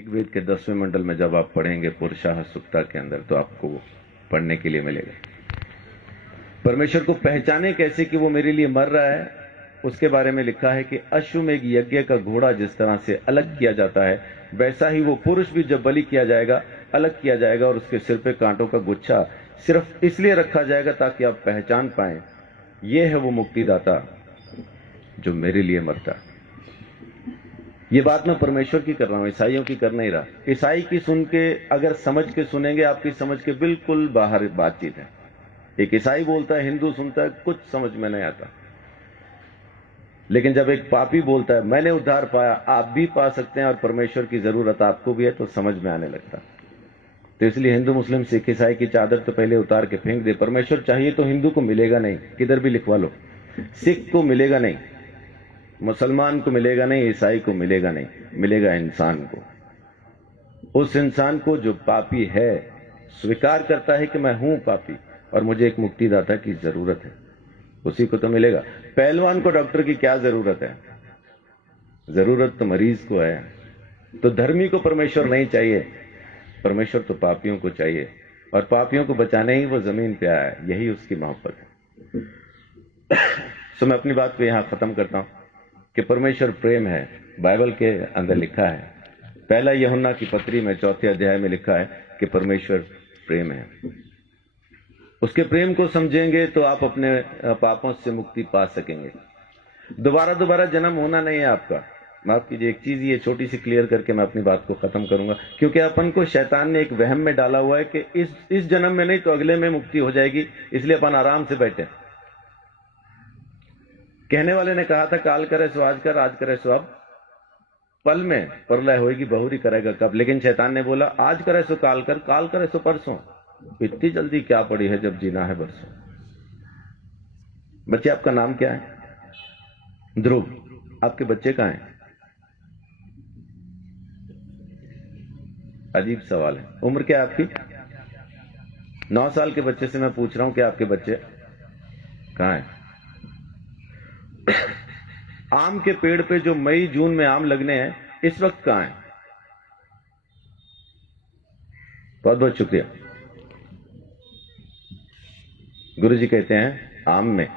ऋग्वेद के 10वें मंडल में जब आप पढ़ेंगे पुरुषाः सुक्ता के अंदर, तो आपको पढ़ने के लिए मिलेगा। परमेश्वर को पहचाने कैसे कि वो मेरे लिए मर रहा है, उसके बारे में लिखा है कि अश्वमेघ यज्ञ का घोड़ा जिस तरह से अलग किया जाता है, वैसा ही वो पुरुष भी जब बलि किया जाएगा अलग किया जाएगा, और उसके सिर पे कांटों का गुच्छा सिर्फ इसलिए रखा जाएगा ताकि आप पहचान पाएं ये है वो मुक्तिदाता जो मेरे लिए मरता है। ये बात मैं परमेश्वर की कर रहा हूं, ईसाइयों की कर नहीं रहा। ईसाई की सुन के अगर समझ के सुनेंगे, आपकी समझ के बिल्कुल बाहर बातचीत है। एक ईसाई बोलता है, हिंदू सुनता है, कुछ समझ में नहीं आता। लेकिन जब एक पापी बोलता है मैंने उद्धार पाया, आप भी पा सकते हैं और परमेश्वर की जरूरत आपको भी है, तो समझ में आने लगता। तो इसलिए हिंदू मुस्लिम सिख ईसाई की चादर तो पहले उतार के फेंक दे। परमेश्वर चाहिए तो हिंदू को मिलेगा नहीं, किधर भी लिखवा लो। सिख को मिलेगा नहीं, मुसलमान को मिलेगा नहीं, ईसाई को मिलेगा नहीं, मिलेगा इंसान को। उस इंसान को जो पापी है, स्वीकार करता है कि मैं हूं पापी और मुझे एक मुक्तिदाता की जरूरत है, उसी को तो मिलेगा। पहलवान को डॉक्टर की क्या जरूरत है? जरूरत तो मरीज को है। तो धर्मी को परमेश्वर नहीं चाहिए, परमेश्वर तो पापियों को चाहिए, और पापियों को बचाने ही वो जमीन पे आया है, यही उसकी मोहब्बत है। तो मैं अपनी बात को यहां खत्म करता हूं कि परमेश्वर प्रेम है। बाइबल के अंदर लिखा है, पहला यूहन्ना की पत्री में 4 अध्याय में लिखा है कि परमेश्वर प्रेम है। उसके प्रेम को समझेंगे तो आप अपने पापों से मुक्ति पा सकेंगे। दोबारा जन्म होना नहीं है आपका। माफ कीजिए, एक चीज ये छोटी सी क्लियर करके मैं अपनी बात को खत्म करूंगा, क्योंकि अपन को शैतान ने एक वहम में डाला हुआ है कि इस जन्म में नहीं तो अगले में मुक्ति हो जाएगी, इसलिए अपन आराम से बैठे। कहने वाले ने कहा था काल करे सो आज कर, आज करे सो अब, पल में प्रलय होगी, बहुरी करेगा कब। लेकिन शैतान ने बोला आज करे सो काल कर, काल करे सो परसों। इतनी जल्दी क्या पड़ी है जब जीना है बरसों। बच्चे, आपका नाम क्या है? ध्रुव। आपके बच्चे कहां हैं? अजीब सवाल है। उम्र क्या है आपकी? 9 साल के बच्चे से मैं पूछ रहा हूं कि आपके बच्चे कहां हैं? आम के पेड़ पे जो मई जून में आम लगने हैं, इस वक्त कहां है? बहुत बहुत शुक्रिया। गुरुजी कहते हैं आम में,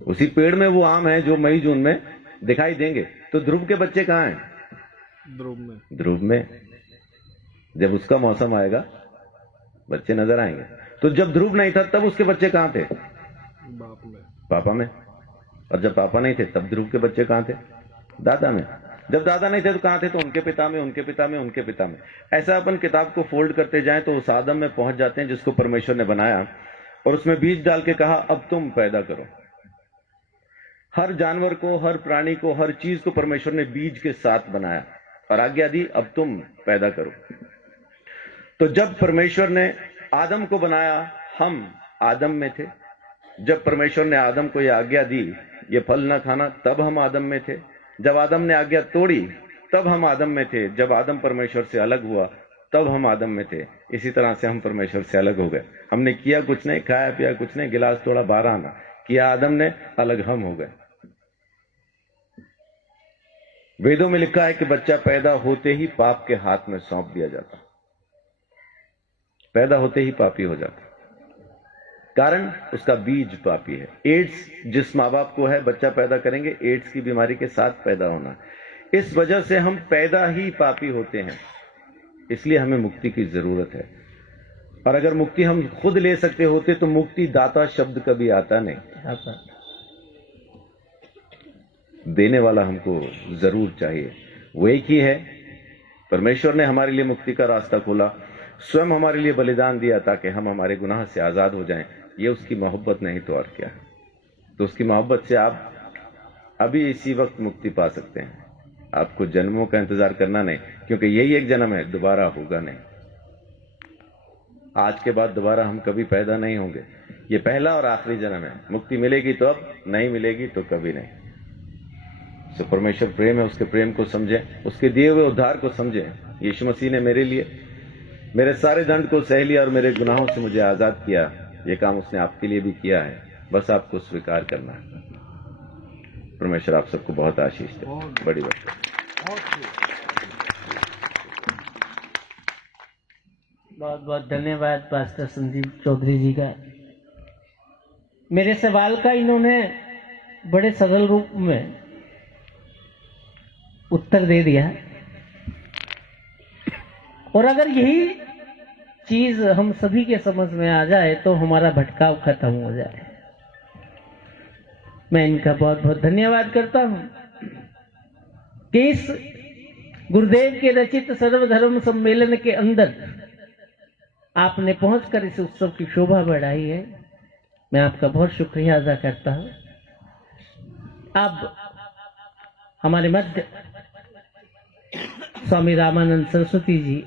उसी पेड़ में वो आम है जो मई जून में दिखाई देंगे। तो ध्रुव के बच्चे कहां हैं? ध्रुव में। जब उसका मौसम आएगा बच्चे नजर आएंगे। तो जब ध्रुव नहीं था तब उसके बच्चे कहां थे? पापा में। और जब पापा नहीं थे तब ध्रुव के बच्चे कहां थे? दादा में। जब दादा नहीं थे तो कहां थे? तो उनके पिता में, उनके पिता में, उनके पिता में। ऐसा अपन किताब को फोल्ड करते जाएं तो उस आदम में पहुंच जाते हैं जिसको परमेश्वर ने बनाया, और उसमें बीज डाल के कहा अब तुम पैदा करो। हर जानवर को, हर प्राणी को, हर चीज को परमेश्वर ने बीज के साथ बनाया और आज्ञा दी अब तुम पैदा करो। तो जब परमेश्वर ने आदम को बनाया, हम आदम में थे। जब परमेश्वर ने आदम को यह आज्ञा दी ये फल न खाना, तब हम आदम में थे। जब आदम ने आज्ञा तोड़ी तब हम आदम में थे। जब आदम परमेश्वर से अलग हुआ तब हम आदम में थे। इसी तरह से हम परमेश्वर से अलग हो गए। हमने किया कुछ नहीं, खाया पिया कुछ नहीं, गिलास तोड़ा 12 आना किया आदम ने, अलग हम हो गए। वेदों में लिखा है कि बच्चा पैदा होते ही पाप के हाथ में सौंप दिया जाता, पैदा होते ही पापी हो जाता, कारण उसका बीज पापी है। एड्स जिस माँ बाप को है, बच्चा पैदा करेंगे एड्स की बीमारी के साथ पैदा होना। इस वजह से हम पैदा ही पापी होते हैं, इसलिए हमें मुक्ति की जरूरत है। और अगर मुक्ति हम खुद ले सकते होते तो मुक्ति दाता शब्द कभी आता नहीं। देने वाला हमको जरूर चाहिए, वो एक ही है। परमेश्वर ने हमारे लिए मुक्ति का रास्ता खोला, स्वयं हमारे लिए बलिदान दिया ताकि हम हमारे गुनाह से आजाद हो जाएं। ये उसकी मोहब्बत नहीं तो और क्या है। तो उसकी मोहब्बत से आप अभी इसी वक्त मुक्ति पा सकते हैं। आपको जन्मों का इंतजार करना नहीं, क्योंकि यही एक जन्म है, दोबारा होगा नहीं। आज के बाद दोबारा हम कभी पैदा नहीं होंगे। ये पहला और आखिरी जन्म है। मुक्ति मिलेगी तो अब, नहीं मिलेगी तो कभी नहीं। तो परमेश्वर प्रेम है, उसके प्रेम को समझें, उसके दिए हुए उद्धार को समझें। यीशु मसीह ने मेरे लिए मेरे सारे दंड को सह लिया और मेरे गुनाहों से मुझे आजाद किया। ये काम उसने आपके लिए भी किया है, बस आपको स्वीकार करना है। परमेश्वर आप सबको बहुत आशीष दे। बड़ी बात है। बहुत बहुत धन्यवाद पास्टर संदीप चौधरी जी का। मेरे सवाल का इन्होंने बड़े सरल रूप में उत्तर दे दिया, और अगर यही चीज हम सभी के समझ में आ जाए तो हमारा भटकाव खत्म हो जाए। मैं इनका बहुत बहुत धन्यवाद करता हूं कि इस गुरुदेव के रचित सर्वधर्म सम्मेलन के अंदर आपने पहुंचकर इस उत्सव की शोभा बढ़ाई है। मैं आपका बहुत शुक्रिया अदा करता हूं। अब हमारे मध्य स्वामी रामानंद सरस्वती जी